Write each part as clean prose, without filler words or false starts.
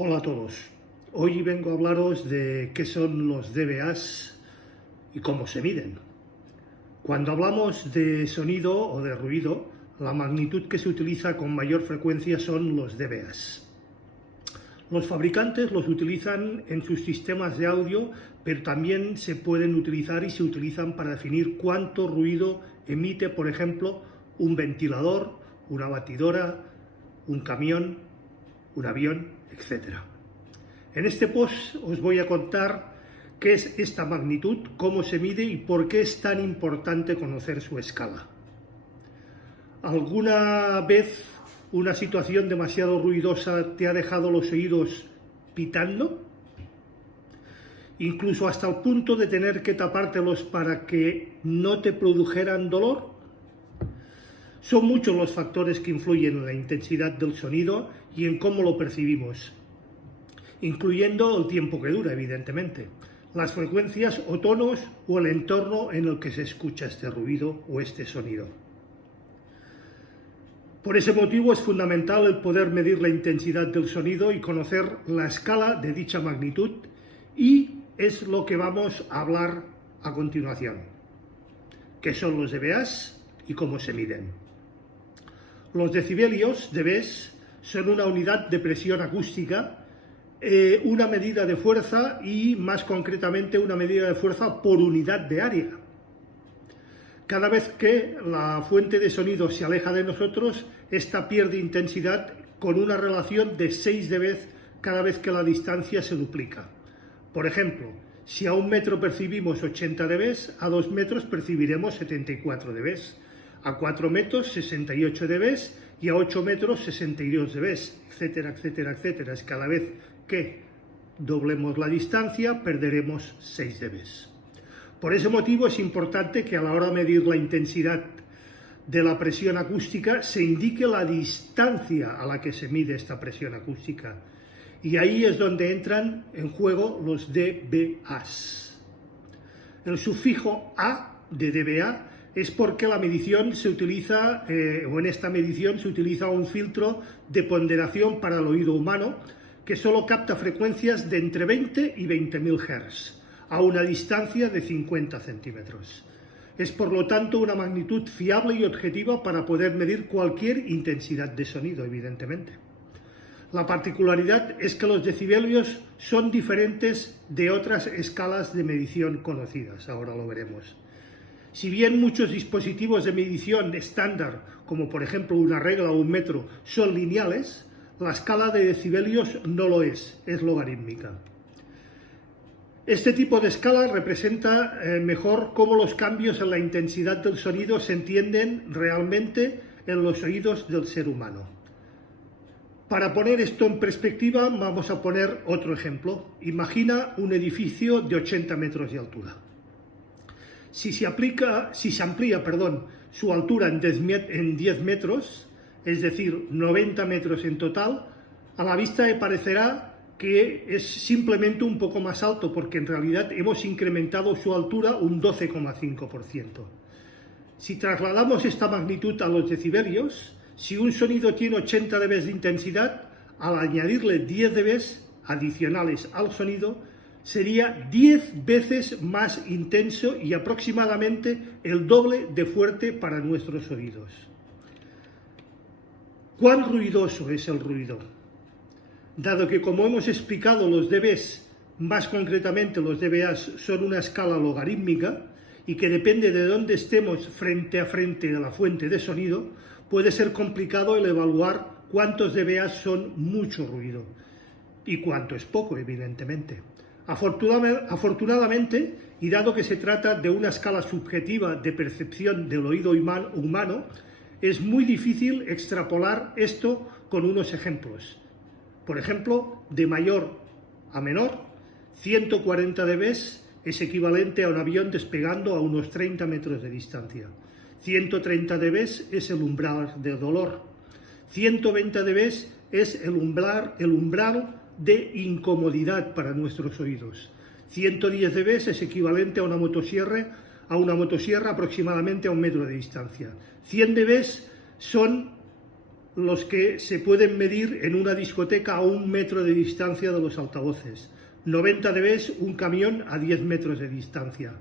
Hola a todos. Hoy vengo a hablaros de qué son los dBAs y cómo se miden. Cuando hablamos de sonido o de ruido, la magnitud que se utiliza con mayor frecuencia son los dBAs. Los fabricantes los utilizan en sus sistemas de audio, pero también se pueden utilizar y se utilizan para definir cuánto ruido emite, por ejemplo, un ventilador, una batidora, un camión, un avión, etc. En este post os voy a contar qué es esta magnitud, cómo se mide y por qué es tan importante conocer su escala. ¿Alguna vez una situación demasiado ruidosa te ha dejado los oídos pitando? Incluso hasta el punto de tener que tapártelos para que no te produjeran dolor. Son muchos los factores que influyen en la intensidad del sonido y en cómo lo percibimos, incluyendo el tiempo que dura, evidentemente, las frecuencias o tonos o el entorno en el que se escucha este ruido o este sonido. Por ese motivo es fundamental el poder medir la intensidad del sonido y conocer la escala de dicha magnitud, y es lo que vamos a hablar a continuación. ¿Qué son los dBAs y cómo se miden? Los decibelios, dBs, son una unidad de presión acústica, una medida de fuerza y, más concretamente, una medida de fuerza por unidad de área. Cada vez que la fuente de sonido se aleja de nosotros, esta pierde intensidad con una relación de 6 dB cada vez que la distancia se duplica. Por ejemplo, si a 1 metro percibimos 80 dB, a 2 metros percibiremos 74 dB. A 4 metros 68 dB y a 8 metros 62 dB, etcétera, etcétera, etcétera. Cada vez que doblemos la distancia perderemos 6 dB. Por ese motivo es importante que a la hora de medir la intensidad de la presión acústica se indique la distancia a la que se mide esta presión acústica. Y ahí es donde entran en juego los dBAs. El sufijo A de dBA es porque la medición se utiliza, o en esta medición se utiliza un filtro de ponderación para el oído humano que solo capta frecuencias de entre 20 y 20.000 Hz a una distancia de 50 centímetros. Es por lo tanto una magnitud fiable y objetiva para poder medir cualquier intensidad de sonido, evidentemente. La particularidad es que los decibelios son diferentes de otras escalas de medición conocidas, ahora lo veremos. Si bien muchos dispositivos de medición estándar, como por ejemplo una regla o un metro, son lineales, la escala de decibelios no lo es logarítmica. Este tipo de escala representa mejor cómo los cambios en la intensidad del sonido se entienden realmente en los oídos del ser humano. Para poner esto en perspectiva, vamos a poner otro ejemplo. Imagina un edificio de 80 metros de altura. Si se amplía su altura en 10 metros, es decir, 90 metros en total, a la vista le parecerá que es simplemente un poco más alto, porque en realidad hemos incrementado su altura un 12,5%. Si trasladamos esta magnitud a los decibelios, si un sonido tiene 80 dB de intensidad, al añadirle 10 dB adicionales al sonido, sería 10 veces más intenso y aproximadamente el doble de fuerte para nuestros oídos. ¿Cuán ruidoso es el ruido? Dado que, como hemos explicado, los dBs, más concretamente los dBAs, son una escala logarítmica y que depende de dónde estemos frente a frente de la fuente de sonido, puede ser complicado el evaluar cuántos dBAs son mucho ruido y cuánto es poco, evidentemente. Afortunadamente, y dado que se trata de una escala subjetiva de percepción del oído humano, es muy difícil extrapolar esto con unos ejemplos. Por ejemplo, de mayor a menor, 140 dB es equivalente a un avión despegando a unos 30 metros de distancia. 130 dB es el umbral de dolor. 120 dB es el umbral de incomodidad para nuestros oídos. 110 dB es equivalente a una motosierra aproximadamente a 1 metro de distancia. 100 dB son los que se pueden medir en una discoteca a 1 metro de distancia de los altavoces. 90 dB un camión a 10 metros de distancia.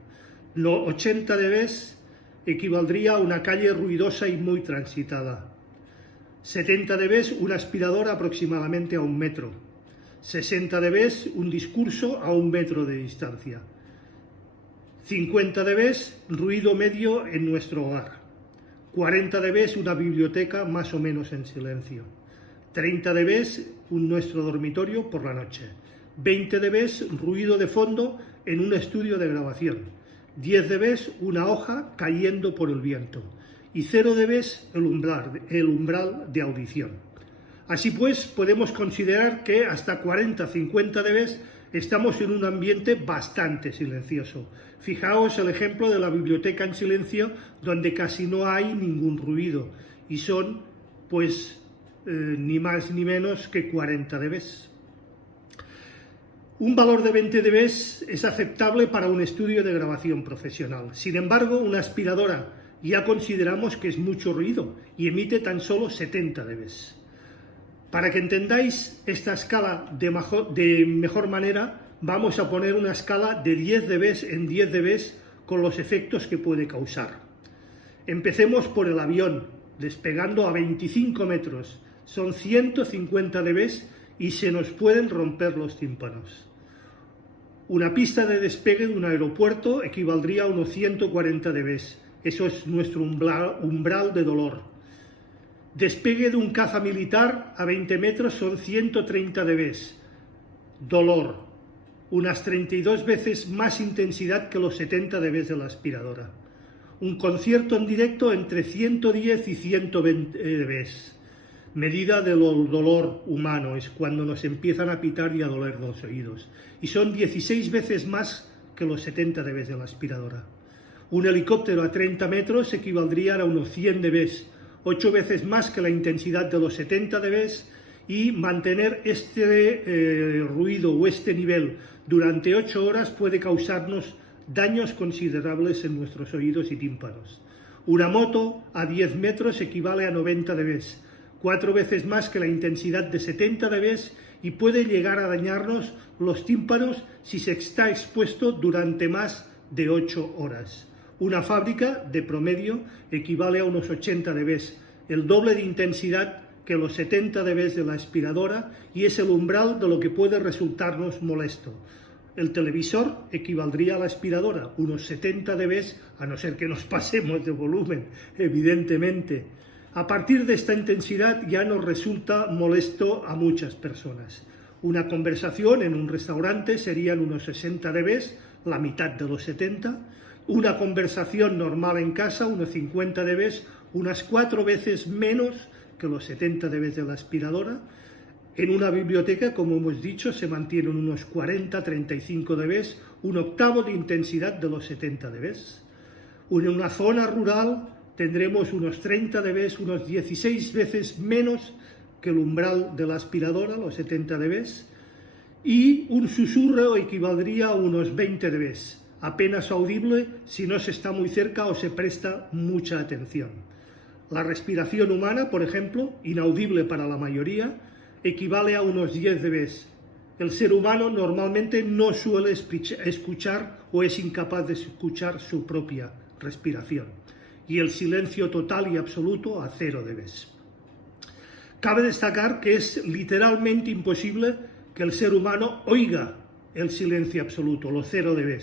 80 dB equivaldría a una calle ruidosa y muy transitada. 70 dB una aspiradora aproximadamente a 1 metro. 60 dB un discurso a 1 metro de distancia. 50 dB ruido medio en nuestro hogar. 40 dB una biblioteca más o menos en silencio. 30 dB nuestro dormitorio por la noche. 20 dB ruido de fondo en un estudio de grabación. 10 dB una hoja cayendo por el viento. Y 0 dB el umbral de audición. Así pues, podemos considerar que hasta 40-50 dB estamos en un ambiente bastante silencioso. Fijaos el ejemplo de la biblioteca en silencio, donde casi no hay ningún ruido, y son, pues, ni más ni menos que 40 dB. Un valor de 20 dB es aceptable para un estudio de grabación profesional. Sin embargo, una aspiradora ya consideramos que es mucho ruido y emite tan solo 70 dB. Para que entendáis esta escala de mejor manera, vamos a poner una escala de 10 dB en 10 dB con los efectos que puede causar. Empecemos por el avión, despegando a 25 metros. Son 150 dB y se nos pueden romper los tímpanos. Una pista de despegue de un aeropuerto equivaldría a unos 140 dB. Eso es nuestro umbral de dolor. Despegue de un caza militar a 20 metros son 130 dB. Dolor. Unas 32 veces más intensidad que los 70 dB de la aspiradora. Un concierto en directo entre 110 y 120 dB. Medida del dolor humano es cuando nos empiezan a pitar y a doler los oídos. Y son 16 veces más que los 70 dB de la aspiradora. Un helicóptero a 30 metros equivaldría a unos 100 dB. 8 veces más que la intensidad de los 70 dB, y mantener este ruido o este nivel durante 8 horas puede causarnos daños considerables en nuestros oídos y tímpanos. Una moto a 10 metros equivale a 90 dB, 4 veces más que la intensidad de 70 dB, y puede llegar a dañarnos los tímpanos si se está expuesto durante más de 8 horas. Una fábrica, de promedio, equivale a unos 80 dB, el doble de intensidad que los 70 dB de la aspiradora, y es el umbral de lo que puede resultarnos molesto. El televisor equivaldría a la aspiradora, unos 70 dB, a no ser que nos pasemos de volumen, evidentemente. A partir de esta intensidad ya nos resulta molesto a muchas personas. Una conversación en un restaurante serían unos 60 dB, la mitad de los 70. Una conversación normal en casa, unos 50 dB, unas 4 veces menos que los 70 dB de la aspiradora. En una biblioteca, como hemos dicho, se mantienen unos 40-35 dB, un octavo de intensidad de los 70 dB. En una zona rural tendremos unos 30 dB, unos 16 veces menos que el umbral de la aspiradora, los 70 dB. Y un susurro equivaldría a unos 20 dB. Apenas audible si no se está muy cerca o se presta mucha atención. La respiración humana, por ejemplo, inaudible para la mayoría, equivale a unos 10 dB. El ser humano normalmente no suele escuchar o es incapaz de escuchar su propia respiración. Y el silencio total y absoluto a 0 dB. Cabe destacar que es literalmente imposible que el ser humano oiga el silencio absoluto, los 0 dB.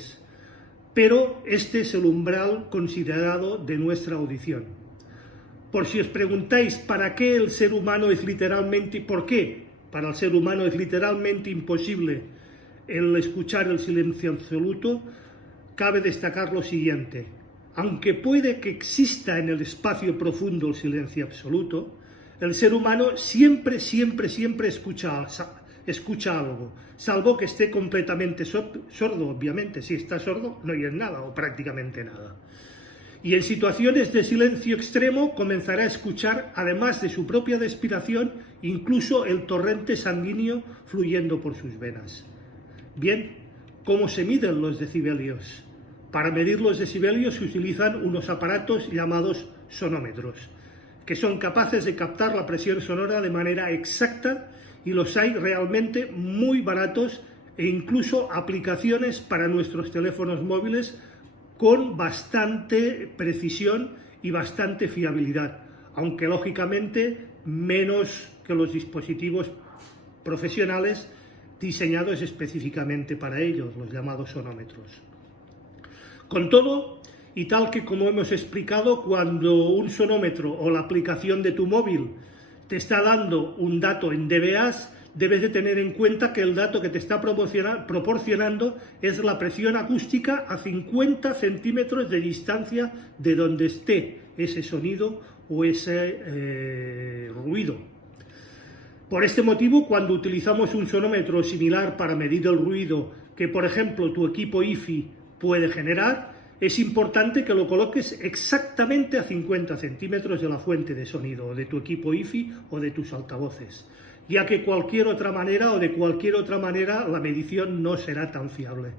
Pero este es el umbral considerado de nuestra audición. Por si os preguntáis para qué el ser humano es literalmente, ¿por qué para el ser humano es literalmente imposible el escuchar el silencio absoluto? Cabe destacar lo siguiente: aunque puede que exista en el espacio profundo el silencio absoluto, el ser humano siempre escucha algo, salvo que esté completamente sordo, obviamente. Si está sordo, no oye nada o prácticamente nada. Y en situaciones de silencio extremo comenzará a escuchar, además de su propia respiración, incluso el torrente sanguíneo fluyendo por sus venas. Bien, ¿cómo se miden los decibelios? Para medir los decibelios se utilizan unos aparatos llamados sonómetros. que son capaces de captar la presión sonora de manera exacta, y los hay realmente muy baratos, e incluso aplicaciones para nuestros teléfonos móviles con bastante precisión y bastante fiabilidad, aunque lógicamente menos que los dispositivos profesionales diseñados específicamente para ellos, los llamados sonómetros. Con todo, y tal que como hemos explicado, cuando un sonómetro o la aplicación de tu móvil te está dando un dato en dBAs, debes de tener en cuenta que el dato que te está proporcionando es la presión acústica a 50 centímetros de distancia de donde esté ese sonido o ese ruido. Por este motivo, cuando utilizamos un sonómetro similar para medir el ruido que, por ejemplo, tu equipo hi-fi puede generar, es importante que lo coloques exactamente a 50 centímetros de la fuente de sonido, o de tu equipo hi-fi o de tus altavoces, ya que de cualquier otra manera la medición no será tan fiable.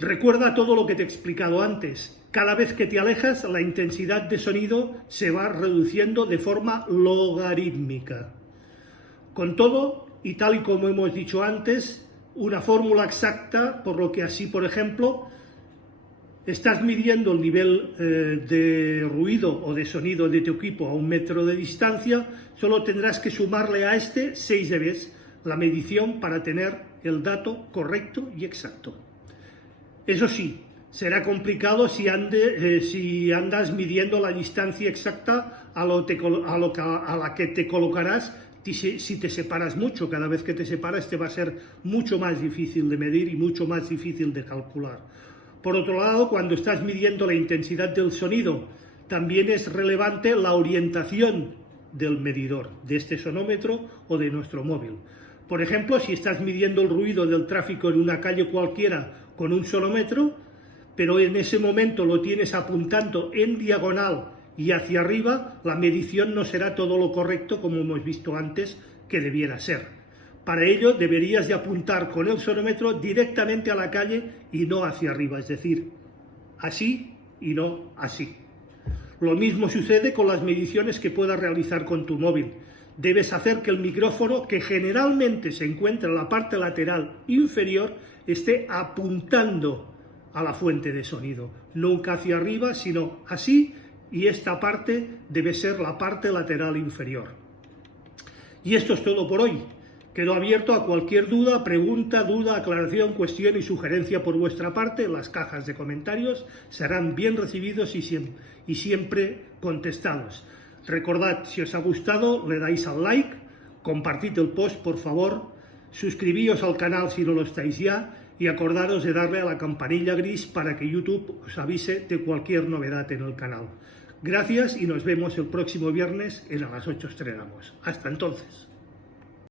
Recuerda todo lo que te he explicado antes. Cada vez que te alejas, la intensidad de sonido se va reduciendo de forma logarítmica. Con todo, y tal y como hemos dicho antes, una fórmula exacta, por lo que así, por ejemplo, estás midiendo el nivel de ruido o de sonido de tu equipo a 1 metro de distancia, solo tendrás que sumarle a este 6 dB, la medición, para tener el dato correcto y exacto. Eso sí, será complicado si andas midiendo la distancia exacta a la que te colocarás si te separas mucho. Cada vez que te separas te va a ser mucho más difícil de medir y mucho más difícil de calcular. Por otro lado, cuando estás midiendo la intensidad del sonido, también es relevante la orientación del medidor, de este sonómetro o de nuestro móvil. Por ejemplo, si estás midiendo el ruido del tráfico en una calle cualquiera con un sonómetro, pero en ese momento lo tienes apuntando en diagonal y hacia arriba, la medición no será todo lo correcto, como hemos visto antes, que debiera ser. Para ello deberías de apuntar con el sonómetro directamente a la calle y no hacia arriba, es decir, así y no así. Lo mismo sucede con las mediciones que puedas realizar con tu móvil. Debes hacer que el micrófono, que generalmente se encuentra en la parte lateral inferior, esté apuntando a la fuente de sonido, nunca hacia arriba, sino así, y esta parte debe ser la parte lateral inferior. Y esto es todo por hoy. Quedo abierto a cualquier duda, pregunta, aclaración, cuestión y sugerencia por vuestra parte. Las cajas de comentarios serán bien recibidos y siempre contestados. Recordad, si os ha gustado, le dais al like, compartid el post, por favor, suscribíos al canal si no lo estáis ya, y acordaros de darle a la campanilla gris para que YouTube os avise de cualquier novedad en el canal. Gracias y nos vemos el próximo viernes a las 8 estrenamos. Hasta entonces.